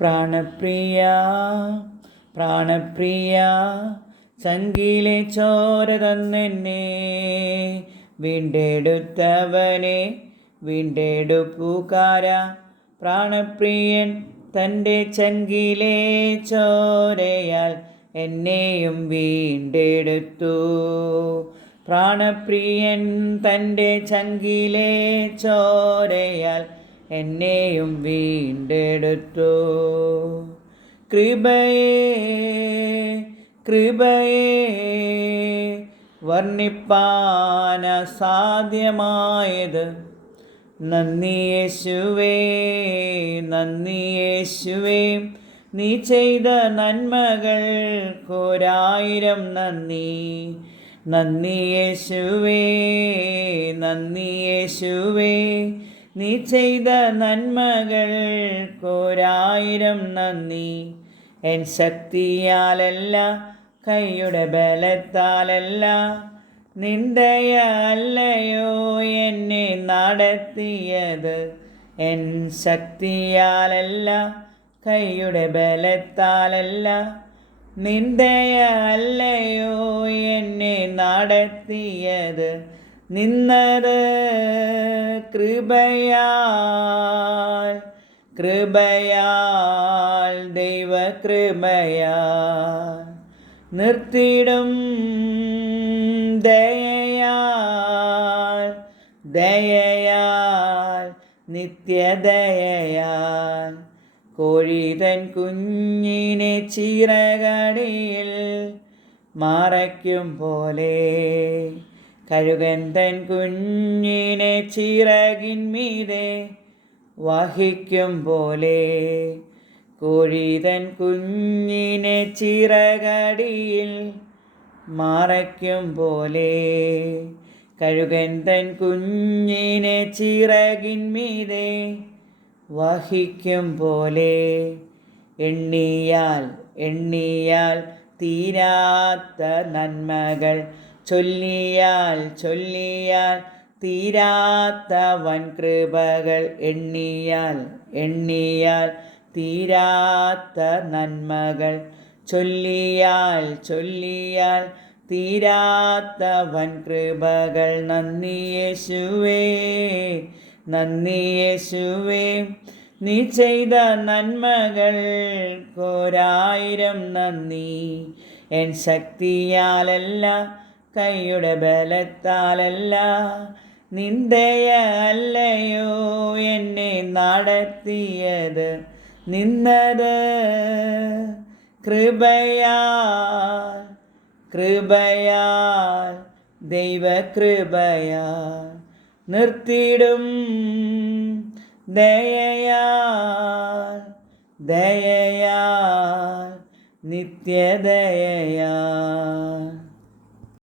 പ്രാണപ്രിയ പ്രാണപ്രിയ ചങ്കിലെ ചോര തന്നെന്നെ. വീണ്ടെടുത്തവനെ വീണ്ടെടുപ്പുകാര പ്രാണപ്രിയൻ തന്റെ ചങ്കിലെ ചോരയാൽ എന്നെയും വീണ്ടെടുത്തു. പ്രാണപ്രിയൻ തന്റെ ചങ്കിലെ ചോരയാൽ എന്നെയും വീണ്ടെടുത്തു. കൃപയേ കൃപയേ വർണിപ്പാന സാധ്യമായത്. നന്ദി യേശുവേ നീ ചെയ്ത നന്മകൾക്കൊരായിരം നന്ദി. നന്ദി യേശുവേ. നീ ചെയ്ത നന്മകൾക്കൊരായിരം നന്ദി. എൻ ശക്തിയാലല്ല കൈയുടെ ബലത്താലല്ല. നിന്ദയല്ലയോ എന്നെ നടത്തിയത്. എൻ ശക്തിയാലല്ല കൈയുടെ ബലത്താലല്ല. നിന്ദയല്ലയോ എന്നെ നടത്തിയത്. നിന്നത് കൃപയാൽ കൃപയാൽ ദൈവകൃപയാൽ നിർത്തിടും ദയയാൽ ദയയാൽ നിത്യദയയാൽ. കോഴിതൻ കുഞ്ഞിനെ ചിറകടിയിൽ മറയ്ക്കും പോലെ കഴുകൻ തൻ കുഞ്ഞിനെ ചിറകിന്മീതെ വഹിക്കും പോലെ. കോഴിതൻ കുഞ്ഞിനെ ചിറകടിയിൽ മറയ്ക്കും പോലെ. കഴുകൻ തൻ കുഞ്ഞിനെ ചിറകിന്മീതെ വഹിക്കും പോലെ. എണ്ണിയാൽ എണ്ണിയാൽ തീരാത്ത നന്മകൾ ചൊല്ലിയാൽ ചൊല്ലിയാൽ തീരാത്ത വൻകൃപകൾ എണ്ണിയാൽ എണ്ണിയാൽ തീരാത്ത നന്മകൾ ചൊല്ലിയാൽ ചൊല്ലിയാൽ തീരാത്ത വൻകൃപകൾ നന്ദി യേശുവേ നന്ദി യേശുവേ. നീ ചെയ്ത നന്മകൾ പോരായിരം നന്ദി. എൻ ശക്തിയാലല്ല കൈയുടെ ബലത്താലല്ല നിന്ദയല്ലയോ എന്നെ നടത്തിയത് നിന്നത്. കൃപയാൽ കൃപയാൽ ദൈവകൃപയാൽ നിർത്തിയിടും ദയയാൽ ദയയാൽ നിത്യദയയാൽ.